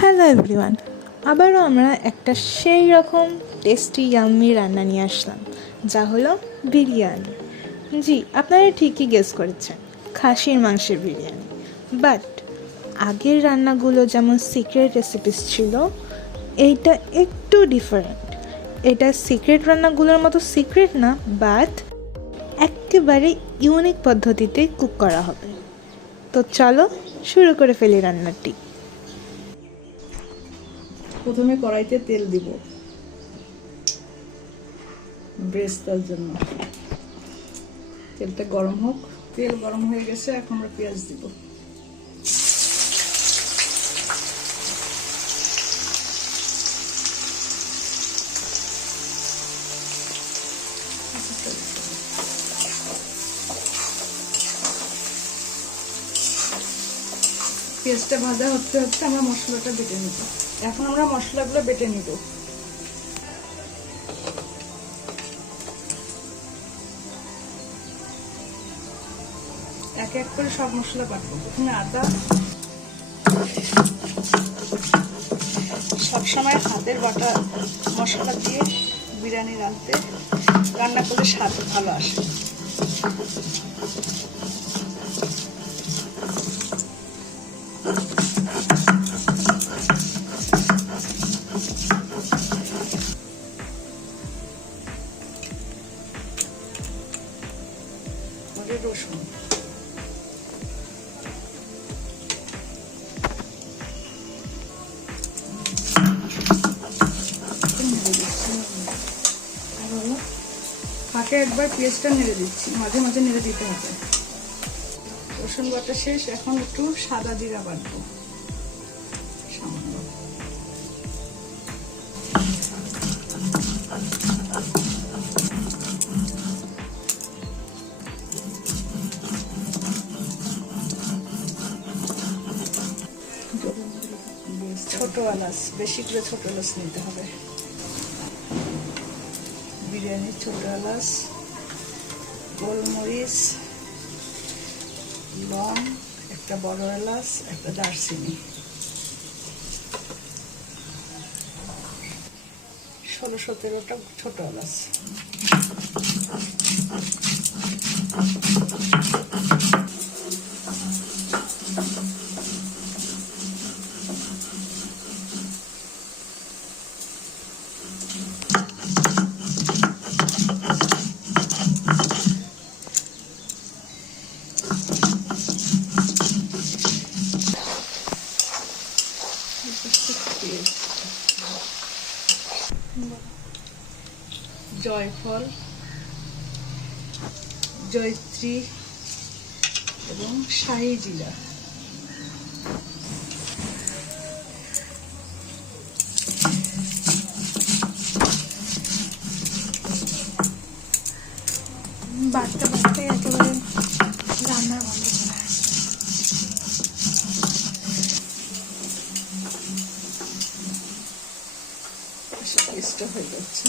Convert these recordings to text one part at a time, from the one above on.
Hello everyone, আবারও আমরা একটা সেই রকম টেস্টি ইয়াম্মি রান্না নিয়ে আসলাম, যা হলো বিরিয়ানি। জি, আপনারা ঠিকই গেস করেছেন, খাসির মাংসের বিরিয়ানি। বাট আগের রান্নাগুলো যেমন সিক্রেট রেসিপিস ছিল, এইটা একটু ডিফারেন্ট। এটা সিক্রেট রান্নাগুলোর মতো সিক্রেট না, বাট একেবারে ইউনিক পদ্ধতিতে কুক করা হবে। তো চলো শুরু করে ফেলি রান্নাটি। প্রথমে কড়াইতে তেল দিব ব্রেস্তার জন্য। তেলটা গরম হোক। তেল গরম হয়ে গেছে, এখন আমরা পেঁয়াজ দিব। পেঁয়াজটা ভাজা হতে হতে আমরা মশলাটা বেটে নিব। এখন আমরা মশলাগুলো বেটে নিব। এক এক করে সব মশলা বাটবো। প্রথমে আদা। সবসময় হাতের বাটা মশলা দিয়ে বিরিয়ানি রান্না করলে স্বাদ ভালো আসে। রসুন, ফাঁকে একবার পেঁয়াজটা নেড়ে দিচ্ছি, মাঝে মাঝে নেড়ে দিতে হবে। রসুন বাটা শেষ, এখন একটু সাদা জিরা বাটবো সামান্য। ছোট এলাচ, বেশি করে ছোট এলাচ নিতে হবে। বিরিয়ানির ছোট এলাচ, গোলমরিচ, লং, একটা বড় এলাচ, একটা দারচিনি, 16-17টা ছোট এলাচ। জয়ফল, জয়ত্রী এবং শাহী জিরা। বাড়তে বাড়তে একেবারে রান্নার গন্ধ চলে আসে। পেস্টটা হয়ে যাচ্ছে।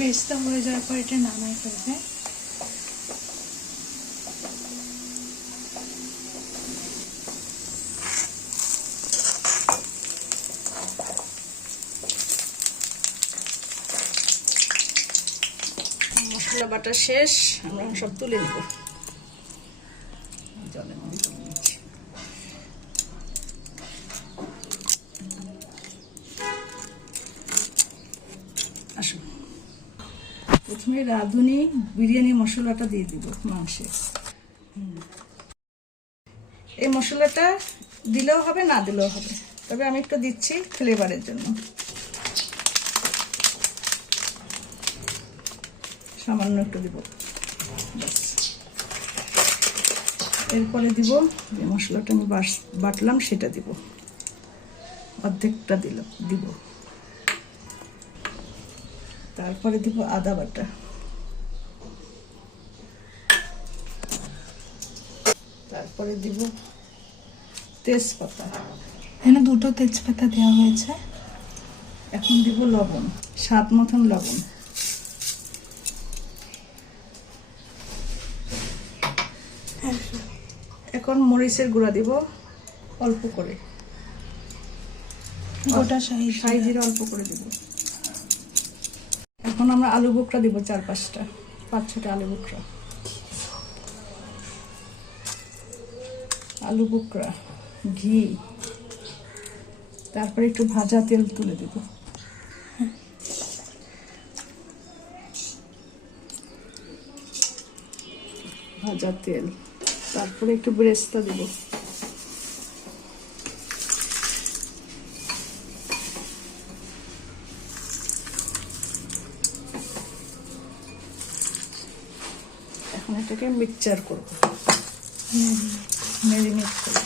বেস্তা হয়ে যাওয়ার পর এটা নামাই ফেলবে। মশলা বাটা শেষ, আমরা সব তুলে নেব। জলের মধ্যে তুলে নিচ্ছি। আসুন, প্রথমে রাঁধুনি বিরিয়ানি মশলাটা দিয়ে দিব মাংসে। এই মশলাটা দিলেও হবে, না দিলেও হবে, তবে আমি একটু দিচ্ছি ফ্লেভারের জন্য। সামান্য একটু দিব। এরপরে দিব যে মশলাটা আমি বাটলাম সেটা দিব, অর্ধেকটা দিব। তারপরে দিব আদা বাটা, তারপরে দিব তেজপাতা, এখানে 2টো তেজপাতা দেওয়া হয়েছে। এখন দিব লবণ, স্বাদ মতন লবণ। এখন মরিচের গুঁড়া দিব অল্প করে, গোটা শাহি জিরা অল্প করে দিব। এখন আমরা আলু বোখরা দিব 4-5টা, 5-6টা আলু বোখরা। আলু বোখরা, ঘি, তারপরে একটু ভাজা তেল তুলে দিব। ভাজা তেল, তারপরে একটু বেরেস্তা দিব। এখন এটাকে মিক্সচার করব, ম্যারিনেট করব।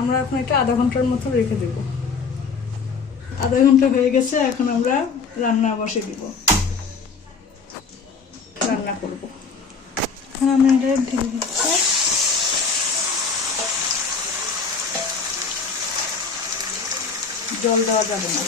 আমরা এখন এটা আধা ঘন্টার মতো রেখে দেব। আধা ঘন্টা হয়ে গেছে, এখন আমরা রান্না বসে দিব, রান্না করব। এখন আমরা এটা ঢেলে দিচ্ছি। জল দেওয়া যাবে না।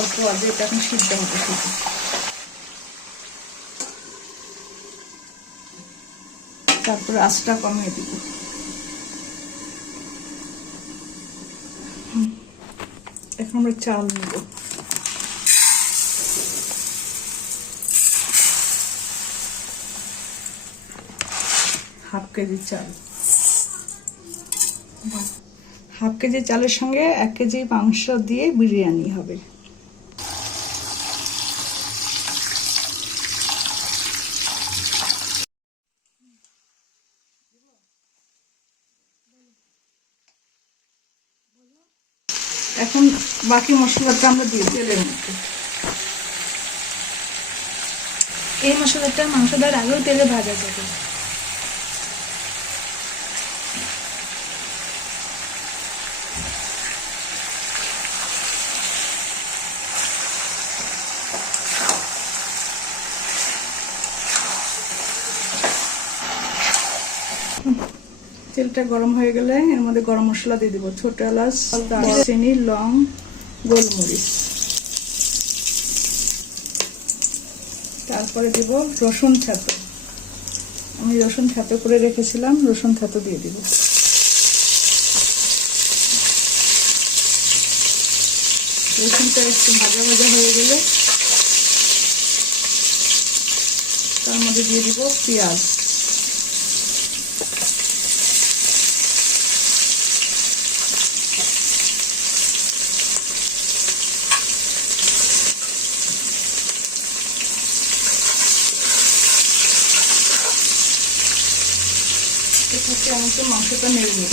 অল্প আগে এটা এখন সিদ্ধ হতে শুধু। তারপরে আঁচটা কমিয়ে দিব। এখন আমরা চাল নেব। হাফ কেজি চাল, হাফ কেজি চালের সঙ্গে 1 কেজি মাংস দিয়ে বিরিয়ানি হবে। এখন বাকি মশলাটা আমরা দিয়ে তেলের মধ্যে। এই মশলাটা মাংস দেওয়ার আগেও তেলে ভাজা যাবে। তেলটা গরম হয়ে গেলে এর মধ্যে গরম মশলা দিয়ে দিব, ছোট এলাচ, দারচিনি, লং, গোলমরিচ। তারপরে দিব রসুন থেতো। আমি রসুন থেতো করে রেখেছিলাম, রসুন থেতো দিয়ে দিব। রসুনটা একটু ভাজা ভাজা হয়ে গেলে তার মধ্যে দিয়ে দিব পেঁয়াজ। আমাকে মাংসটা নেড়ে নেব।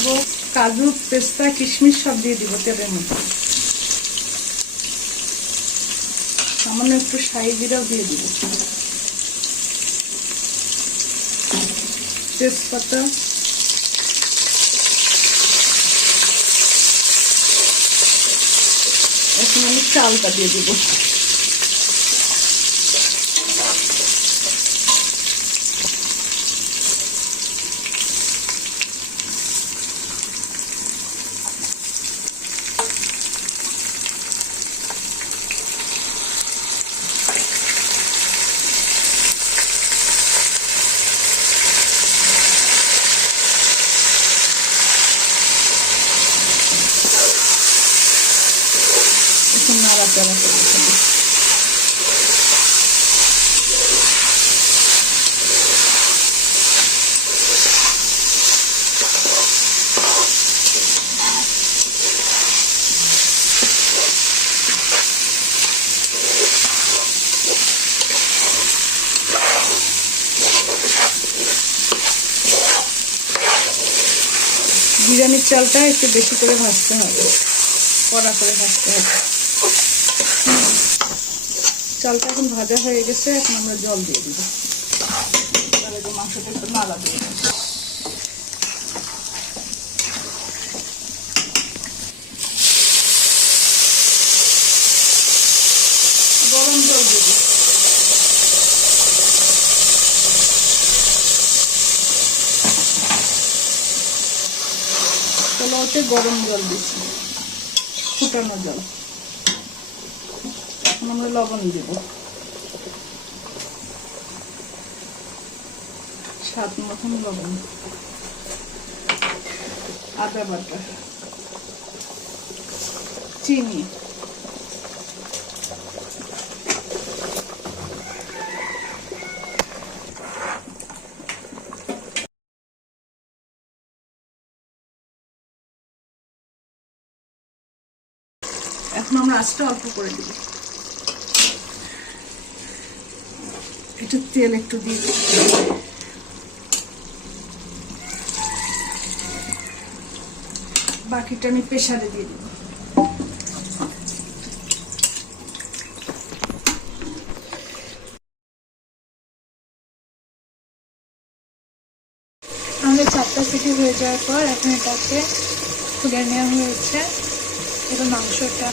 দেবো কাজু, পেস্তা, কিশমিশ সব দিয়ে দিব তেলের মধ্যে। সামান্য একটু শাহি জিরাও দিয়ে দিব, তেজপাতা, এখন আমি চালটা দিয়ে দিব। এখন নাড়াচাড়া করে দেব। বিরিয়ানির চালটা একটু বেশি করে ভাজতে হবে, কড়া করে ভাজতে হবে। চালটা এখন ভাজা হয়ে গেছে, এখন আমরা জল দিয়ে দিব। তাহলে মাংসটা একটু নাড়া দিয়ে দেব। গরম জল দিয়ে দিব। পোলাওতে গরম জল দিচ্ছি, ফুটানো জল। এখন আমরা লবণ দেব, স্বাদ মতন লবণ, আদা বাটা, চিনি, এখন আমরা আঁচটা অল্প করে দিব। একটু তেল একটু দিয়ে দিব। বাকিটা আমি প্রেসারে দিয়ে দিব। আমাদের 4টা সিটি হয়ে যাওয়ার পর এখন এটাকে তুলে নেওয়া হয়েছে। এবার মাংসটা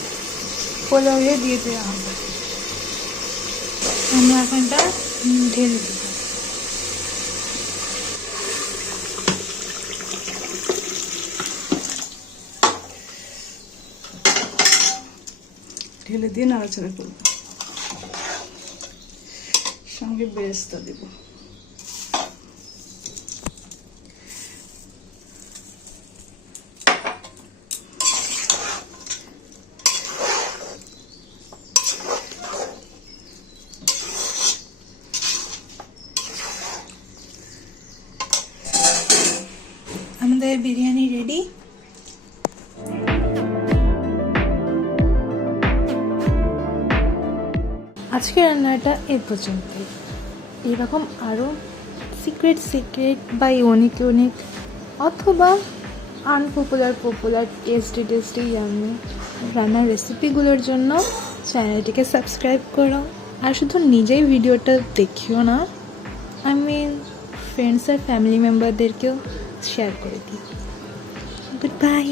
পোলাওয়ে দিয়ে দেওয়া হবে। আমরা এখন এটা ঢেলে দেব। ঢেলে দিয়ে নাড়াচাড়া করব, সঙ্গে বেরেস্তা দেব। আমাদের বিরিয়ানি রেডি। আজকে রান্নাটা এ পর্যন্তই। এরকম আরও সিক্রেট বা ইউনিক অথবা পপুলার টেস্টি ইয়াম্মি রান্নার রেসিপিগুলোর জন্য চ্যানেলটিকে সাবস্ক্রাইব করো। আর শুধু নিজেই ভিডিওটা দেখিও না, ফ্রেন্ডস আর ফ্যামিলি মেম্বারদেরকেও শেয়ার করে দিও। Good bye.